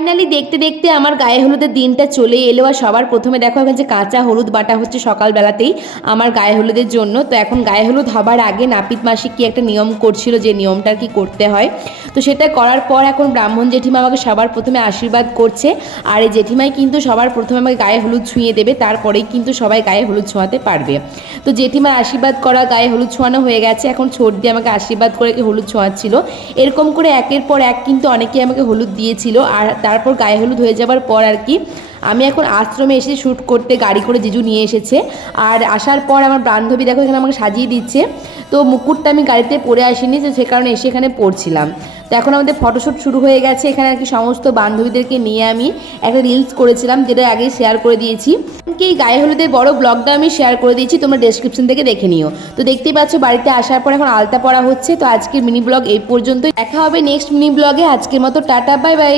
Finally দেখতে দেখতে আমার গায়ে হলুদের দিনটা চলে এলো। আর সবার প্রথমে দেখো এখন যে কাঁচা হলুদ বাটা হচ্ছে সকালবেলাতেই আমার গায়ে হলুদের জন্য। তো এখন গায়ে হলুদ হবার আগে নাপিত মাসি কি একটা নিয়ম করছিল, যে নিয়মটা কি করতে হয়, তো সেটা করার পর এখন ব্রাহ্মণ জেঠিমা আমাকে সবার প্রথমে আশীর্বাদ করছে। আর এই জেঠিমাই কিন্তু সবার প্রথমে আমাকে গায়ে হলুদ ছুঁয়ে দেবে, তারপরেই কিন্তু সবাই গায়ে হলুদ ছোঁয়াতে পারবে। তো জেঠিমার আশীর্বাদ করা, গায়ে হলুদ ছোঁয়ানো হয়ে গেছে। এখন ছোট দিয়ে আমাকে আশীর্বাদ করে হলুদ ছোঁয়াচ্ছিল। এরকম করে একের পর এক কিন্তু অনেকেই আমাকে হলুদ দিয়েছিল। আর তারপর গায়ে হলুদ হয়ে যাবার পর আর কি আমি এখন আশ্রমে এসে শ্যুট করতে গাড়ি করে জিজু নিয়ে এসেছে। আর আসার পর আমার বান্ধবী দেখো এখানে আমাকে সাজিয়ে দিচ্ছে। তো মুকুটটা আমি গাড়িতে পরে আসিনি, তো সে কারণে এসে এখানে পড়ছিলাম। তো এখন আমাদের ফটোশ্যুট শুরু হয়ে গেছে। এখানে আর কি সমস্ত বান্ধবীদেরকে নিয়ে আমি একটা রিলস করেছিলাম, যেটা আগেই শেয়ার করে দিয়েছি। কি এই গায়ে হলুদের বড় ব্লগটা আমি শেয়ার করে দিয়েছি, তোমরা ডেসক্রিপশন থেকে দেখে নিও। তো দেখতেই পাচ্ছ বাড়িতে আসার পর এখন আলতা পরা হচ্ছে। তো আজকের মিনি ব্লগ এই পর্যন্ত, দেখা হবে নেক্সট মিনি ব্লগে। আজকের মতো টাটা, বাই বাই।